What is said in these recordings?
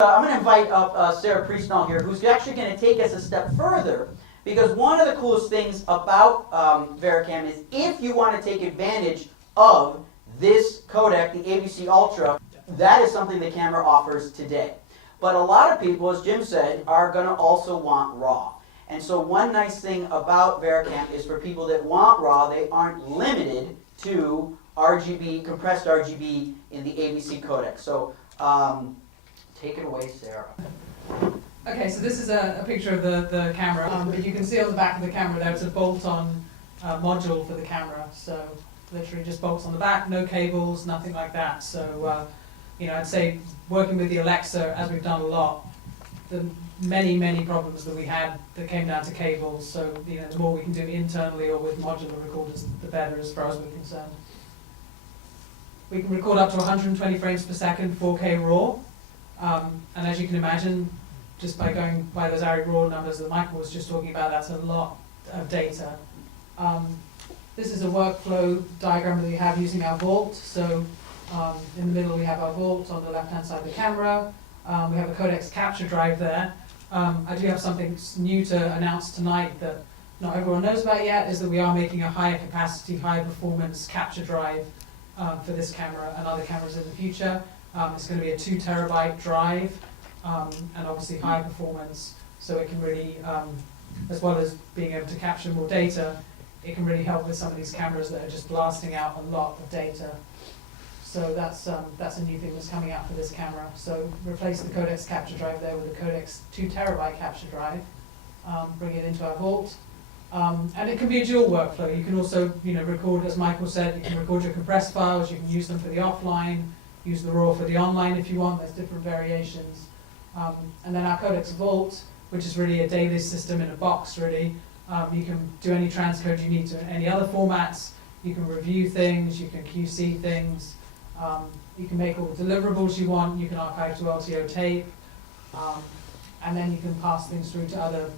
I'm going to invite up Sarah Priestnall here, who's actually going to take us a step further, because one of the coolest things about VariCam is if you want to take advantage of this codec, the ABC Ultra, that is something the camera offers today. But a lot of people, as Jim said, are going to also want RAW. And so one nice thing about VariCam is for people that want RAW, they aren't limited to RGB, compressed RGB in the ABC codec. So take it away, Sarah. Okay, so this is a picture of the camera, but you can see on the back of the camera there's a bolt-on module for the camera. So literally just bolts on the back, no cables, nothing like that. So you know, I'd say working with the Alexa, as we've done a lot, the many problems that we had that came down to cables. So you know, the more we can do internally or with modular recorders, the better as far as we're concerned. We can record up to 120 frames per second, 4K RAW. And as you can imagine, just by going by those ARRI RAW numbers that Michael was just talking about, that's a lot of data. This is a workflow diagram that we have using our vault. So in the middle we have our vault, on the left-hand side of the camera. We have a Codex capture drive there. I do have something new to announce tonight that not everyone knows about yet, is that we are making a higher capacity, higher performance capture drive for this camera and other cameras in the future. It's going to be a 2 terabyte drive, and obviously high performance, so it can really, as well as being able to capture more data, it can really help with some of these cameras that are just blasting out a lot of data. So that's a new thing that's coming out for this camera. So replace the Codex capture drive there with a Codex 2 terabyte capture drive, bring it into our vault. And it can be a dual workflow. You can also, you know, record, as Michael said, you can record your compressed files, you can use them for the offline, use the RAW for the online if you want. There's different variations. And then our Codex Vault, which is really a database system in a box, really. You can do any transcode you need to any other formats. You can review things, you can QC things. You can make all the deliverables you want. You can archive to LTO tape. And then you can pass things through to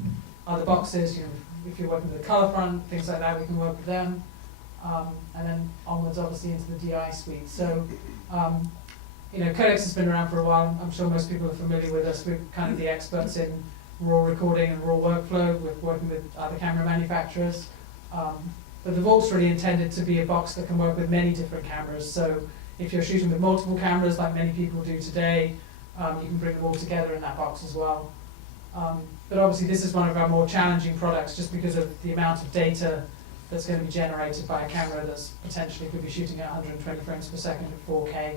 other boxes. You know, if you're working with the color front, things like that, we can work with them. And then onwards, obviously, into the DI suite. So, you know, Codex has been around for a while. I'm sure most people are familiar with us. We're kind of the experts in RAW recording and RAW workflow. We're working with other camera manufacturers. But the Vault's really intended to be a box that can work with many different cameras. So if you're shooting with multiple cameras, like many people do today, you can bring them all together in that box as well. But obviously, this is one of our more challenging products just because of the amount of data that's going to be generated by a camera that's potentially could be shooting at 120 frames per second at 4K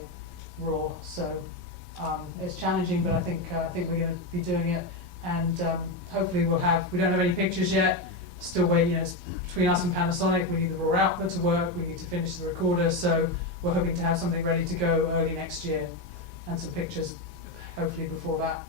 RAW. So it's challenging, but I think we're going to be doing it, and hopefully we don't have any pictures yet. Still waiting, you know, it's between us and Panasonic. We need the RAW output to work. We need to finish the recorder. So we're hoping to have something ready to go early next year, and some pictures hopefully before that.